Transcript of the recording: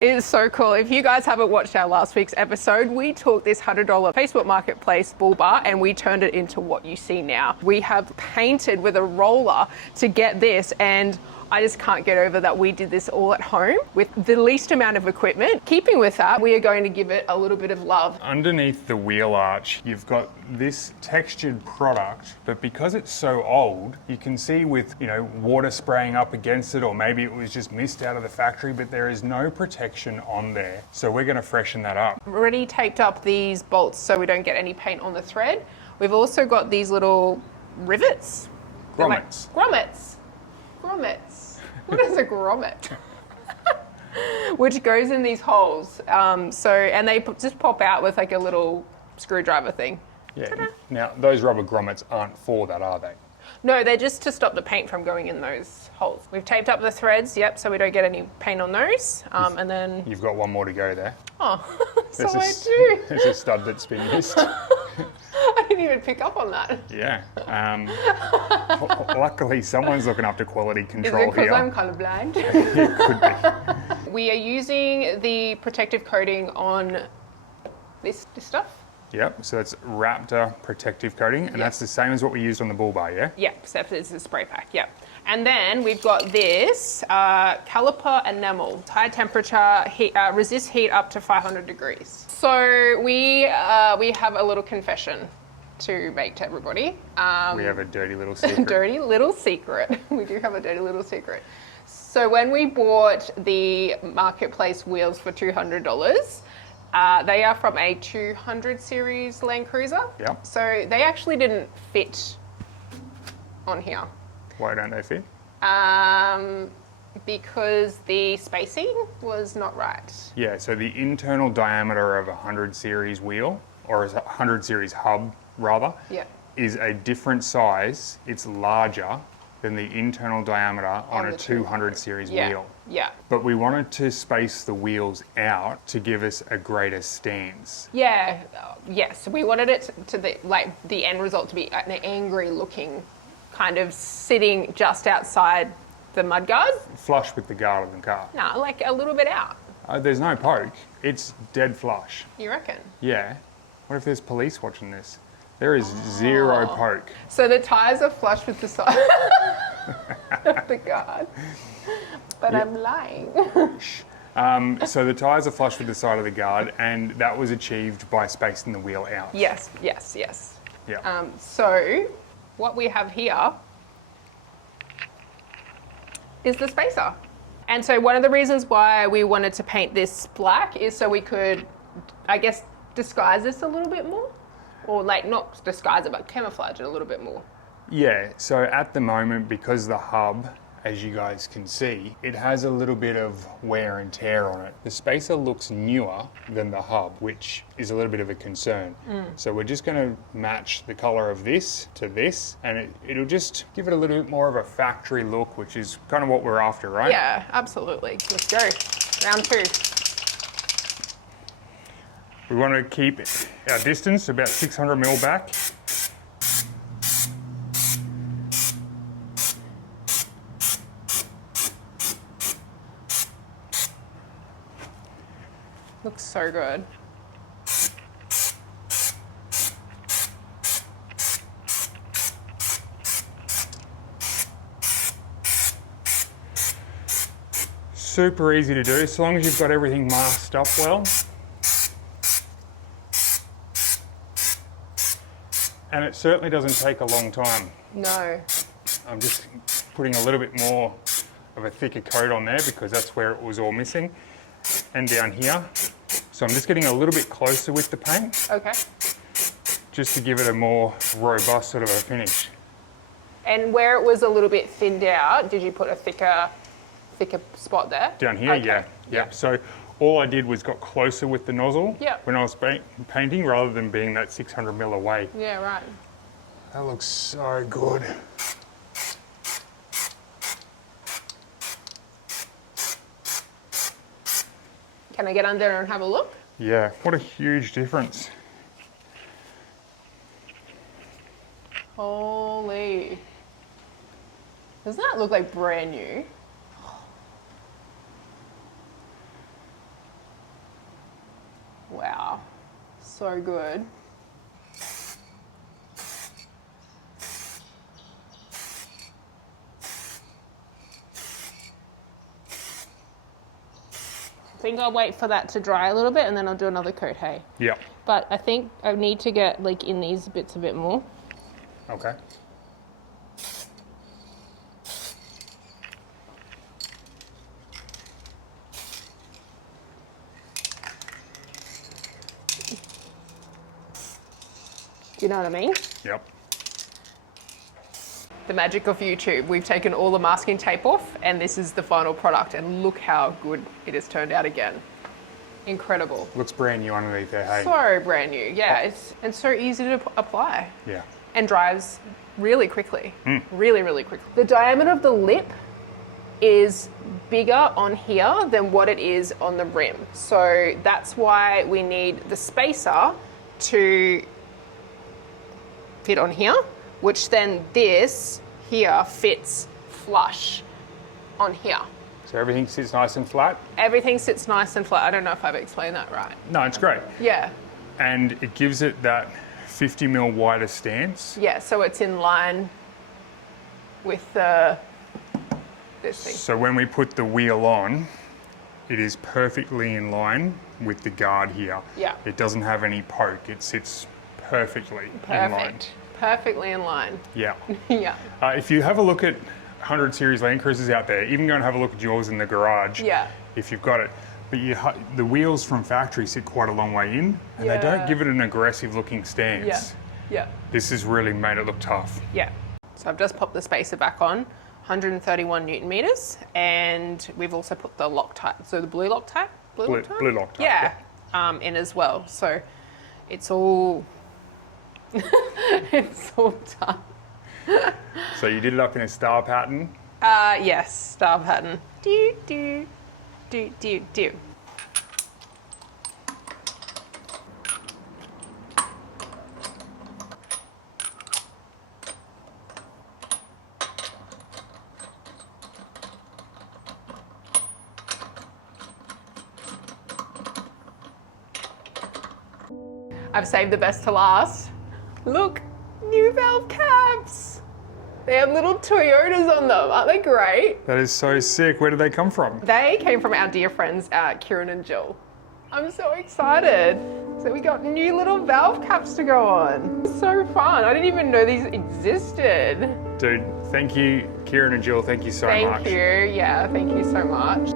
It is so cool. If you guys haven't watched our last week's episode, we took this $100 Facebook Marketplace bull bar and we turned it into what you see now. We have painted with a roller to get this, and I just can't get over that we did this all at home with the least amount of equipment. Keeping with that, we are going to give it a little bit of love. Underneath the wheel arch, you've got this textured product, but because it's so old, you can see with, water spraying up against it, or maybe it was just mist out of the factory, but there is no protection on there. So we're gonna freshen that up. We've already taped up these bolts so we don't get any paint on the thread. We've also got these little rivets. Grommets. Grommets. What is a grommet? Which goes in these holes. And they just pop out with like a little screwdriver thing. Yeah. Ta-da. Now, those rubber grommets aren't for that, are they? No, they're just to stop the paint from going in those holes. We've taped up the threads, yep, so we don't get any paint on those. And then... You've got one more to go there. Oh, so I do. There's a stud that's been missed. I didn't even pick up on that. Yeah. Luckily, someone's looking after quality control here. Is it because I'm colorblind? It could be. We are using the protective coating on this stuff. Yep, so that's Raptor protective coating, and that's the same as what we used on the bull bar, yeah? Yep, except it's a spray pack, yep. And then we've got this caliper enamel, high temperature, heat, resist heat up to 500 degrees. So we have a little confession to make to everybody. We have a dirty little secret. Dirty little secret. We do have a dirty little secret. So when we bought the Marketplace wheels for $200, they are from a 200 series Land Cruiser. Yep. So they actually didn't fit on here. Why don't they fit? Because the spacing was not right. Yeah, so the internal diameter of a 100 series wheel, or a 100 series hub rather, is a different size. It's larger than the internal diameter on a 200 series wheel. Yeah. But we wanted to space the wheels out to give us a greater stance. Yeah, yes. We wanted it to the end result to be an angry looking, kind of sitting just outside the mudguard. Flush with the guard of the car. No, like a little bit out. There's no poke. It's dead flush. You reckon? Yeah. What if there's police watching this? There is zero poke. So the tyres are flush with the side of the guard. But I'm lying. So the tyres are flush with the side of the guard, and that was achieved by spacing the wheel out. Yes. Yeah. So what we have here is the spacer. And so one of the reasons why we wanted to paint this black is so we could, I guess, disguise this a little bit more. Or like not disguise it, but camouflage it a little bit more. Yeah, so at the moment, because the hub, as you guys can see, it has a little bit of wear and tear on it. The spacer looks newer than the hub, which is a little bit of a concern. So we're just gonna match the color of this to this, and it'll just give it a little bit more of a factory look, which is kind of what we're after, right? Yeah, absolutely. Let's go. Round 2. We want to keep our distance about 600 mil back. Looks so good. Super easy to do, as long as you've got everything masked up well. And it certainly doesn't take a long time. No. I'm just putting a little bit more of a thicker coat on there because that's where it was all missing. And down here. So I'm just getting a little bit closer with the paint. Okay. Just to give it a more robust sort of a finish. And where it was a little bit thinned out, did you put a thicker spot there? Down here, okay. Yeah. So all I did was got closer with the nozzle when I was painting rather than being that 600 mil away. Yeah, right. That looks so good. Can I get under and have a look? Yeah, what a huge difference. Holy. Doesn't that look like brand new? so good. I think I'll wait for that to dry a little bit and then I'll do another coat, hey? Yep. But I think I need to get like in these bits a bit more. Okay. Do you know what I mean? Yep. The magic of YouTube. We've taken all the masking tape off and this is the final product and look how good it has turned out again. Incredible. Looks brand new underneath there, hey? So brand new, yeah. It's so easy to apply. Yeah. And dries really quickly. Really, really quickly. The diameter of the lip is bigger on here than what it is on the rim. So that's why we need the spacer to fit on here, which then this here fits flush on here. So everything sits nice and flat? Everything sits nice and flat. I don't know if I've explained that right. No, it's great. Yeah. And it gives it that 50 mil wider stance. Yeah, so it's in line with this thing. So when we put the wheel on, it is perfectly in line with the guard here. Yeah. It doesn't have any poke. It sits perfectly in line. Perfect. Perfectly in line. Yeah. Yeah. If you have a look at 100 series Land Cruisers out there, even go and have a look at yours in the garage. Yeah. If you've got it. But the wheels from factory sit quite a long way in, and Yeah. they don't give it an aggressive looking stance. Yeah. Yeah. This has really made it look tough. Yeah. So I've just popped the spacer back on, 131 Newton meters, and we've also put the Loctite, so the blue Loctite? Blue Loctite. Yeah. In as well. So it's all, it's all done. So you did it up in a star pattern. Yes, star pattern. Do, do, do, do, do. I've saved the best to last. Look, new valve caps. They have little Toyotas on them. Aren't they great? That is so sick. Where did they come from? They came from our dear friends, Kieran and Jill. I'm so excited. So we got new little valve caps to go on. So fun. I didn't even know these existed. Dude, thank you, Kieran and Jill. Thank you so much. Thank you. Yeah, thank you so much.